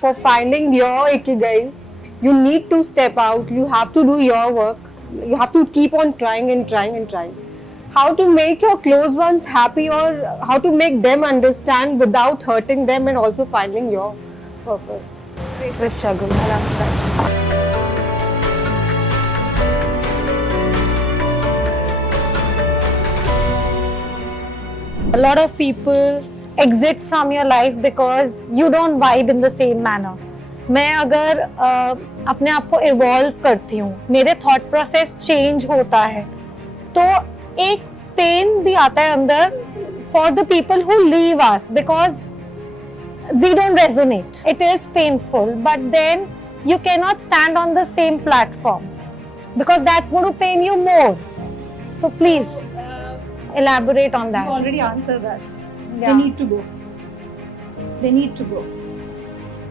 For finding your ikigai, you need to step out, you have to do your work, you have to keep on trying and trying and trying. How to make your close ones happy or how to make them understand without hurting them and also finding your purpose. The struggle, I'll answer that. A lot of people exit from your life because you don't vibe in the same manner. मैं अगर अपने आप को evolve करती हूँ, मेरे thought process change होता है, तो एक pain भी आता है अंदर for the people who leave us because we don't resonate. It is painful, but then you cannot stand on the same platform because that's going to pain you more. So please elaborate on that. You already answered that. Yeah. They need to go. They need to go.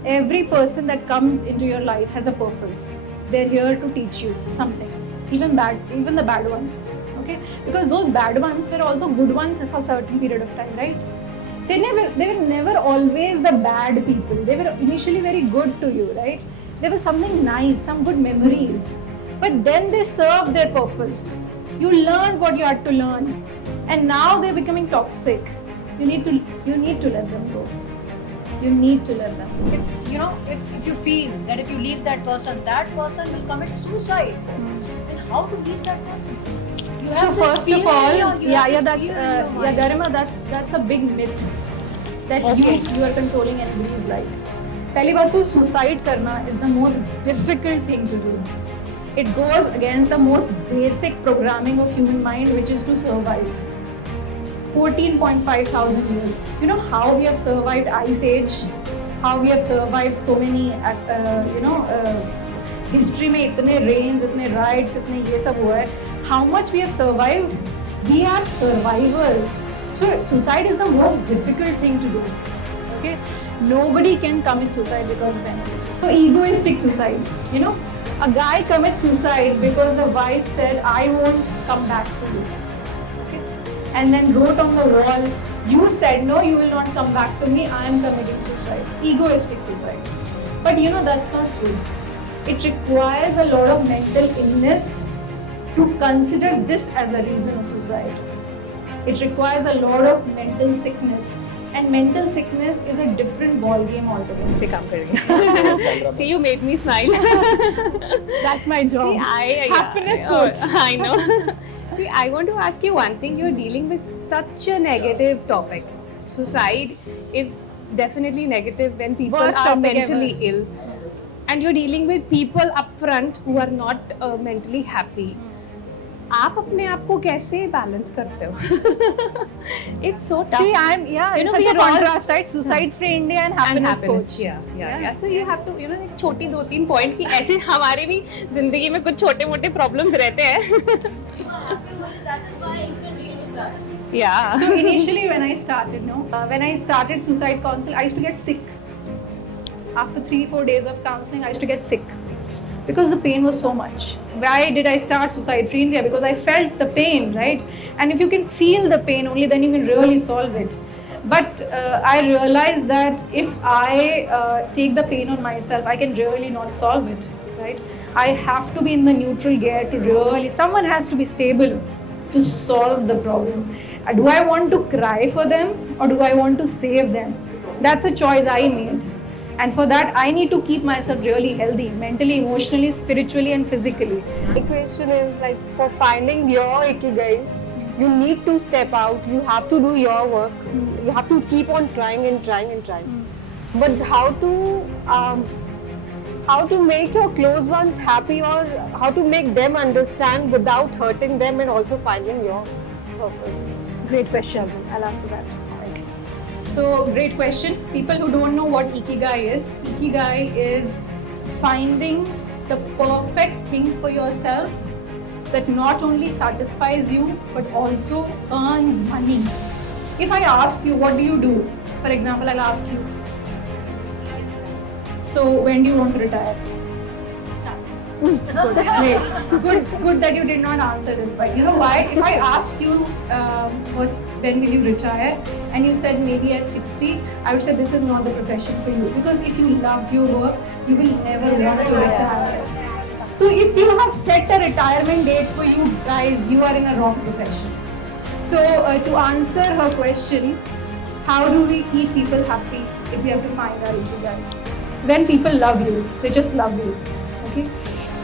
Every person that comes into your life has a purpose. They're here to teach you something. Even the bad ones. Okay? Because those bad ones were also good ones for a certain period of time, right? They were never always the bad people. They were initially very good to you, right? There was something nice, some good memories. But then they served their purpose. You learned what you had to learn. And now they're becoming toxic. You need to let them go. You need to let them go. If you feel that if you leave that person will commit suicide. And how to leave that person? You have this first feeling of all, in your- Garima, that's a big myth that you are controlling anybody's life. पहली बात तो suicide करना is the most difficult thing to do. It goes against the most basic programming of human mind, which is to survive. 14.5 thousand years. You know how we have survived Ice Age, how we have survived so many, history में इतने rains, इतने riots, इतने ये सब हुआ है. How much we have survived? We are survivors. So suicide is the most difficult thing to do. Okay, nobody can commit suicide because of anything. So egoistic suicide. A guy commits suicide because the wife said, "I won't come back to you." Okay? And then wrote on the wall, "You said no, you will not come back to me. I am committing suicide." Egoistic suicide. But that's not true. It requires a lot of mental illness to consider this as a reason of suicide. It requires a lot of mental sickness. And mental sickness is a different ball game altogether. से काम करेंगे. See, you made me smile. That's my job. See, Happiness coach. I know. See, I want to ask you one thing. You're dealing with such a negative topic. Suicide is definitely negative when people Worst are topic mentally ever. ill. And you're dealing with people up front who are not mentally happy. आप अपने आप को कैसे balance करते हो? It's so tough. See, it's such we a are all- contrast, right? Suicide free India and happiness coach. Yeah. So you have to, एक छोटी 2-3 point की ऐसे हमारे भी जिंदगी में कुछ छोटे मोटे प्रॉब्लम्स रहते हैं. That is why you can deal with that. Yeah. So initially when I started suicide counseling, I used to get sick. After 3-4 days of counseling, I used to get sick. Because the pain was so much. Why did I start Suicide Free India? Because I felt the pain, right? And if you can feel the pain, only then you can really solve it. But I realized that if I take the pain on myself, I can really not solve it, right? I have to be in the neutral gear to someone has to be stable to solve the problem. Do I want to cry for them or do I want to save them? That's a choice I made. And for that, I need to keep myself really healthy, mentally, emotionally, spiritually, and physically. The question is like for finding your ikigai, you need to step out, you have to do your work, you have to keep on trying and trying and trying. But how to make your close ones happy or how to make them understand without hurting them and also finding your purpose? Great question. I'll answer that. So, great question. People who don't know what Ikigai is finding the perfect thing for yourself that not only satisfies you but also earns money. If I ask you, what do you do? For example, I'll ask you, so when do you want to retire? Good that you did not answer it. But you know why? If I ask you, when will you retire, and you said maybe at 60, I would say this is not the profession for you. Because if you loved your work, you will never want to retire. So if you have set a retirement date for you guys, you are in a wrong profession. So to answer her question, how do we keep people happy if we have to find our ikigai? When people love you, they just love you. Okay.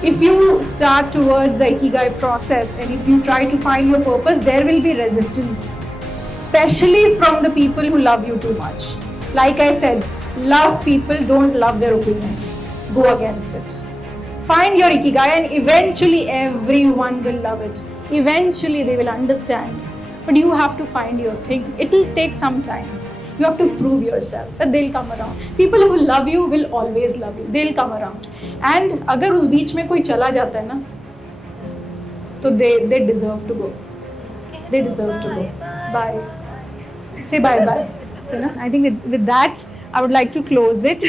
If you start towards the ikigai process and if you try to find your purpose, there will be resistance, especially from the people who love you too much. Like I said, love people, don't love their opinions. Go against it. Find your ikigai and eventually everyone will love it. Eventually they will understand. But you have to find your thing. It will take some time. You have to prove yourself that they'll come around. People who love you will always love you. They'll come around. And अगर उस बीच में कोई चला जाता है ना, तो they deserve to go. They deserve to go. Bye. Say bye bye. You know, I think with that, I would like to close it.